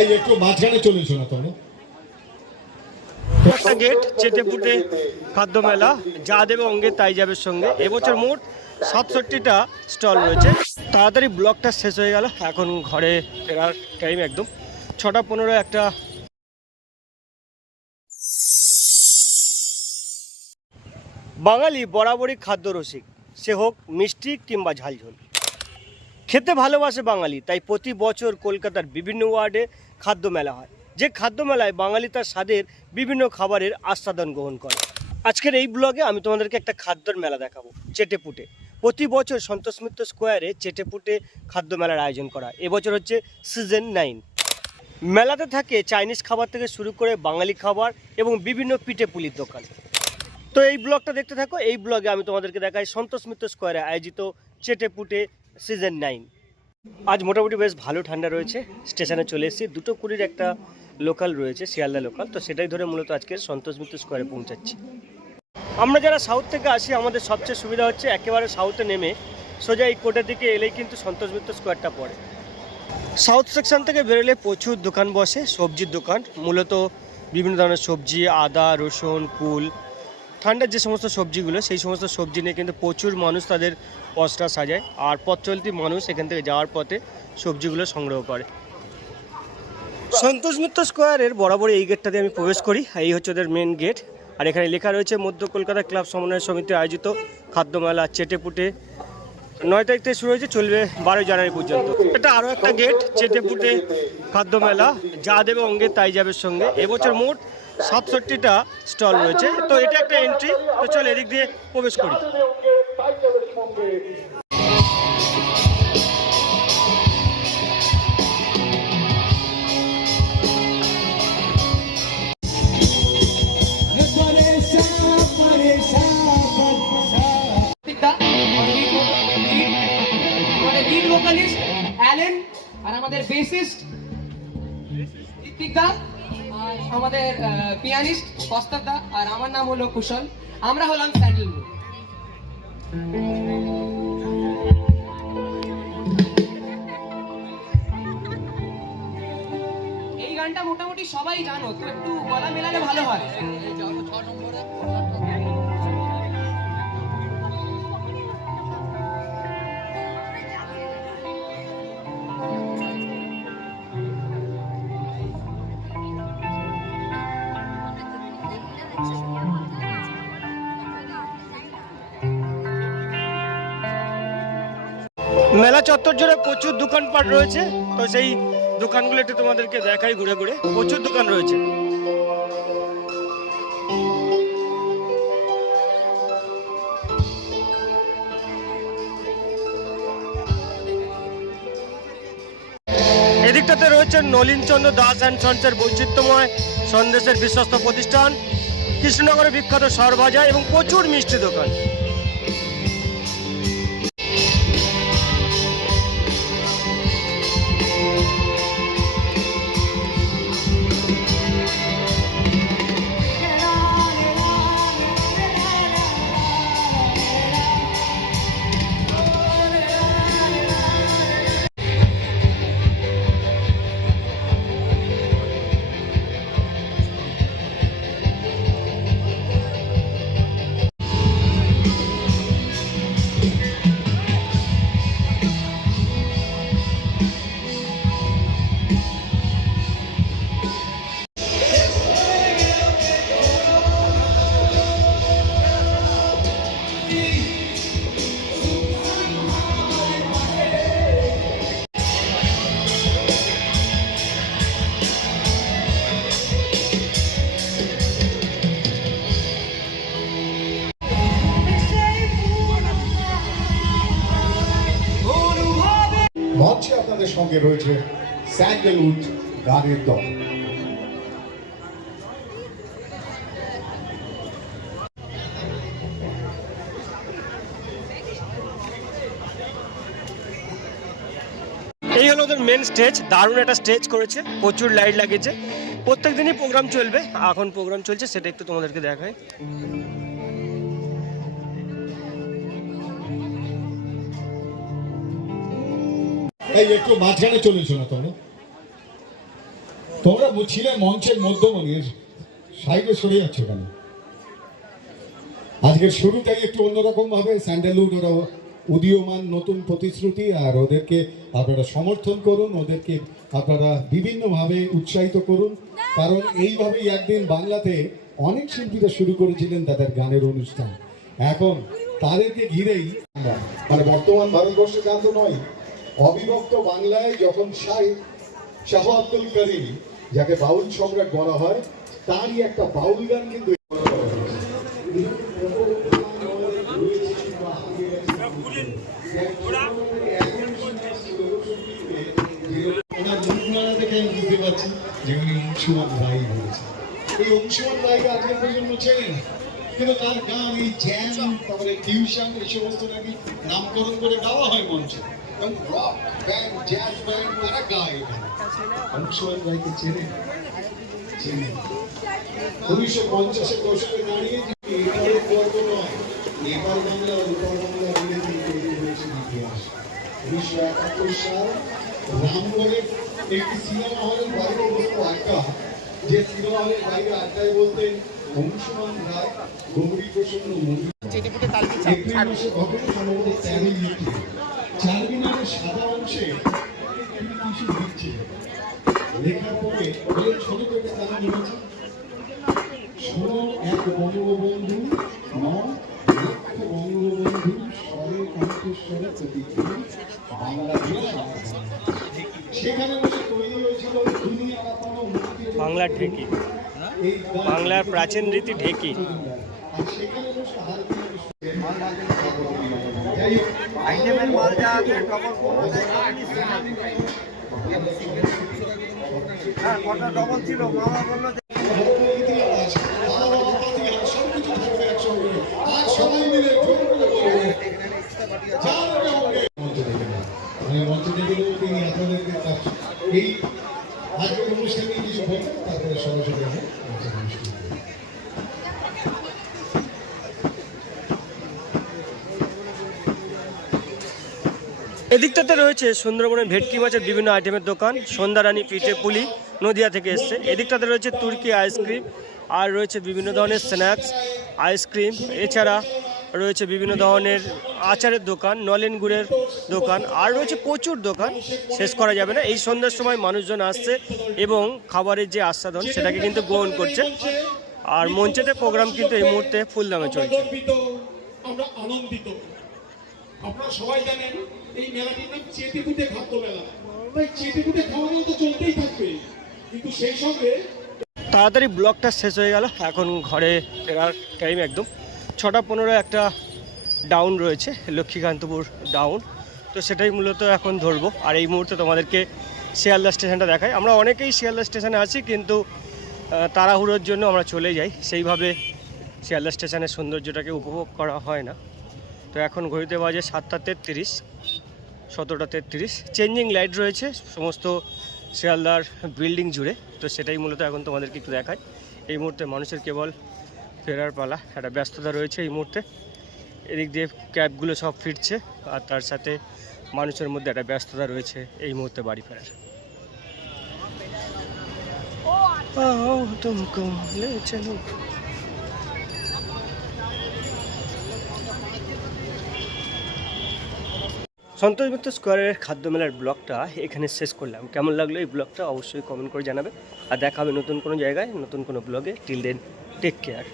এই একটু মাঝখানে চলে এসো না তোমরা একটা গেট চেটেপুটে খাদ্য মেলা যা দেবে অঙ্গে তাই যাবে সঙ্গে। এবছর মোট সাতষট্টিটা স্টল রয়েছে। তাড়াতাড়ি ব্লকটা শেষ হয়ে গেল। এখন ঘরে ফেরার টাইম একদম। ছটা পনেরো একটা। বাঙালি বরাবরই খাদ্য রসিক সে হোক, মিষ্টি কিংবা ঝালঝোল। খেতে ভালোবাসে বাঙালি, তাই প্রতি বছর কলকাতার বিভিন্ন ওয়ার্ডে খাদ্য মেলা হয়, যে খাদ্য মেলায় বাঙালি তার স্বাদের বিভিন্ন খাবারের আস্বাদন গ্রহণ করে। আজকের এই ব্লগে আমি তোমাদেরকে একটা খাদ্যর মেলা দেখাবো, চেটেপুটে। প্রতি বছর সন্তোষ মিত্র স্কোয়ারে চেটেপুটে খাদ্য মেলার আয়োজন করা এবছর হচ্ছে সিজন নাইন। মেলাতে থাকে চাইনিজ খাবার থেকে শুরু করে বাঙালি খাবার এবং বিভিন্ন পিঠে পুলির দোকান। তো এই ব্লগটা দেখতে থাকো। এই ব্লগে আমি তোমাদেরকে দেখাই সন্তোষ মিত্র স্কোয়ারে আয়োজিত চেটেপুটে সিজন নাইন আজ মোটামুটি বেশ ভালো ঠান্ডা রয়েছে। স্টেশনে চলে এসেছি। দুটো কুড়ির একটা লোকাল রয়েছে, শিয়ালদা লোকাল তো সেটাই ধরে মূলত আজকে সন্তোষ মিত্র স্কোয়ারে পৌঁছাচ্ছি। আমরা যারা সাউথ থেকে আসি, আমাদের সবচেয়ে সুবিধা হচ্ছে একেবারে সাউথে নেমে সোজা এই কোটের দিকে এলেই কিন্তু সন্তোষ মিত্র স্কোয়ারটা পড়ে। সাউথ সেকশন থেকে বেরোলে প্রচুর দোকান বসে, সবজির দোকান। মূলত বিভিন্ন ধরনের সবজি, আদা, রসুন, কুল ঠান্ডার যে সমস্ত সবজিগুলো, সেই সমস্ত সবজি নিয়ে কিন্তু প্রচুর মানুষ তাদের পসরা সাজায়। আর পথ চলতি মানুষ এখান থেকে যাওয়ার পথে সবজিগুলো সংগ্রহ করে। সন্তোষ মিত্র স্কোয়ারের বরাবর এই গেটটা দিয়ে আমি প্রবেশ করি। এই হচ্ছে ওদের মেন গেট আর এখানে লেখা রয়েছে, মধ্য কলকাতা ক্লাব সমন্বয় সমিতি আয়োজিত খাদ্যমেলা চেটেপুটে। নয় তারিখ থেকে শুরু হয়েছে, চলবে বারোই জানুয়ারি পর্যন্ত। এটা আরও একটা গেট চেটেপুটে খাদ্য মেলা যা দেবে অঙ্গে, তাই যাবে সঙ্গে। এবছর মোট সাতষট্টিটা স্টল রয়েছে। তো এটা একটা এন্ট্রি তো চল এদিক দিয়ে প্রবেশ করি। আর আমাদের বেসিস্ট আর আমাদের পিয়ানিস্ট কস্তবদা আর আমার নাম হলো কুশল। আমরা হলাম স্যান্ডেলউড এই গানটা মোটামুটি সবাই জানো, তো একটু গলা মেলালে ভালো হয়। মেলা চত্বর জুড়ে প্রচুর দোকানপাট রয়েছে। তো সেই দোকানগুলো একটু তোমাদেরকে দেখাই ঘুরে ঘুরে। প্রচুর দোকান রয়েছে। এদিকটাতে রয়েছে নলিনচন্দ্র দাস অ্যান্ড সন্সের বৈচিত্র্যময় সন্দেশের বিশ্বস্ত প্রতিষ্ঠান। কৃষ্ণনগরের বিখ্যাত সরবাজার এবং প্রচুর মিষ্টি দোকান। সঙ্গে রয়েছে স্যান্ডেলউড গানের দল। এই হলো ওদের মেন স্টেজ দারুণ একটা স্টেজ করেছে। প্রচুর লাইট লাগিয়েছে। প্রত্যেক দিনই প্রোগ্রাম চলবে। এখন প্রোগ্রাম চলছে, সেটা একটু তোমাদেরকে দেখায় এই, একটু মাঝখানে না তোমরা। তোমরা ছিলে মঞ্চের মধ্যমণি সাইডে সরে কেন? আজকের শুরুটাই একটু অন্যরকম ভাবে স্যান্ডেলউড ওরা উদীয়মান নতুন প্রতিশ্রুতি, আর ওদেরকে আপনারা সমর্থন করুন, ওদেরকে আপনারা বিভিন্নভাবে উৎসাহিত করুন। কারণ এইভাবেই একদিন বাংলাতে অনেক শিল্পীরা শুরু করেছিলেন তাদের গানের অনুষ্ঠান। এখন তাদেরকে ঘিরেই মানে বর্তমান ভারতবর্ষে গান তো নয় অবিভক্ত বাংলায় যখন শাহ শাহ আব্দুল করিম, যাকে বাউল সম্রাট বলা হয়, তারই একটা বাউল গান কিন্তু বুঝতে পারছি যে রায় বলেছেন। এই অংশুমান রায়কে আজকের প্রজন্ম চেনে কিন্তু তার গান জ্যাম তারপরে এই নামকরণ করে গাওয়া হয় মঞ্চে। এবং রক ব্যান্ড জ্যাজ ব্যান্ড তারা গায় এখানে অংশুমান রায়কে চেনে চেনে উনিশশো পঞ্চাশের দশকে দাঁড়িয়ে যে গর্ব নয় এবার বাংলা আর বাংলা মিলে তৈরি হয়েছে ইতিহাস উনিশশো একাত্তর সাল রামগড়ের একটি সিনেমা হলের বাইরে বসতো আড্ডা যে সিনেমা হলের বাইরে আড্ডায় বলতেন অংশুমান রায় গৌরী প্রসন্ন মন্দির ঘটনা সম্ভবত চারমিনারের সাদা অংশে কিছু লেখার পরে তারা লিখেছে শোনো এক বঙ্গবন্ধু ন লক্ষ বঙ্গবন্ধু স্বরে কণ্ঠস্বরে প্রতিক্রিয়া বাংলাদেশ। সেখানে বসে তৈরি হয়েছিল দুনিয়া বাংলার ঢেকি। বাংলার প্রাচীন রীতি ঢেকি। আর সেখানে বসে হার যাই হোক আইটেমের মাল আছে ডবল হ্যাঁ কটা ডবল ছিল? মামা বলল এই আজকের অনুষ্ঠানে কিছু বলবেন তারপরে সরাসরি আমি অনুষ্ঠান এদিকটাতে রয়েছে সুন্দরবনের ভেটকি মাছের বিভিন্ন আইটেমের দোকান, সন্ধ্যারানী পিঠে পুলি নদিয়া থেকে এসছে। এদিকটাতে রয়েছে তুর্কি আইসক্রিম, আর রয়েছে বিভিন্ন ধরনের স্ন্যাক্স, আইসক্রিম, এছাড়া রয়েছে বিভিন্ন ধরনের আচারের দোকান, নলেন গুড়ের দোকান, আর রয়েছে প্রচুর দোকান। শেষ করা যাবে না। এই সন্ধ্যার সময় মানুষজন আসছে এবং খাবারের যে আস্বাদন, সেটাকে কিন্তু গ্রহণ করছে। আর মঞ্চেতে প্রোগ্রাম কিন্তু এই মুহূর্তে ফুল দামে চলছে। আমরা আনন্দিত। আপনারা সবাই জানেন এই মেলাটির নাম চেটে খাদ্য মেলা। তাই চেটে তো চলতেই থাকবে। কিন্তু সেই সঙ্গে তাড়াতাড়ি ব্লগটা শেষ হয়ে গেল। এখন ঘরে ফেরার টাইম একদম। ছটা পনেরো একটা ডাউন রয়েছে, লক্ষ্মীকান্তপুর ডাউন তো সেটাই মূলত এখন ধরবো। আর এই মুহূর্তে তোমাদেরকে শিয়ালদা স্টেশনটা দেখাই। আমরা অনেকেই শিয়ালদা স্টেশনে আছি, কিন্তু তাড়াহুড়োর জন্য আমরা চলে যাই। সেইভাবে শিয়ালদা স্টেশনের সৌন্দর্যটাকে উপভোগ করা হয় না। তো এখন ঘড়িতে বাজে সাতটা তেত্রিশ। সতেরোটা তেত্রিশ চেঞ্জিং লাইট রয়েছে সমস্ত শিয়ালদার বিল্ডিং জুড়ে তো সেটাই মূলত এখন তোমাদেরকে একটু দেখায় এই মুহূর্তে মানুষের কেবল ফেরার পালা একটা ব্যস্ততা রয়েছে এই মুহূর্তে এদিক দিয়ে ক্যাবগুলো সব ফিরছে আর তার সাথে মানুষের মধ্যে একটা ব্যস্ততা রয়েছে এই মুহূর্তে বাড়ি ফেরার आओ तुमको ले चलो সন্তোষ মিত্র স্কোয়ারের খাদ্য মেলার ব্লগটা এখানে শেষ করলাম। কেমন লাগল এই ব্লগটা অবশ্যই কমেন্ট করে জানাবে। আর দেখা হবে নতুন কোনো জায়গায়, নতুন কোনো ব্লগে। Till then take care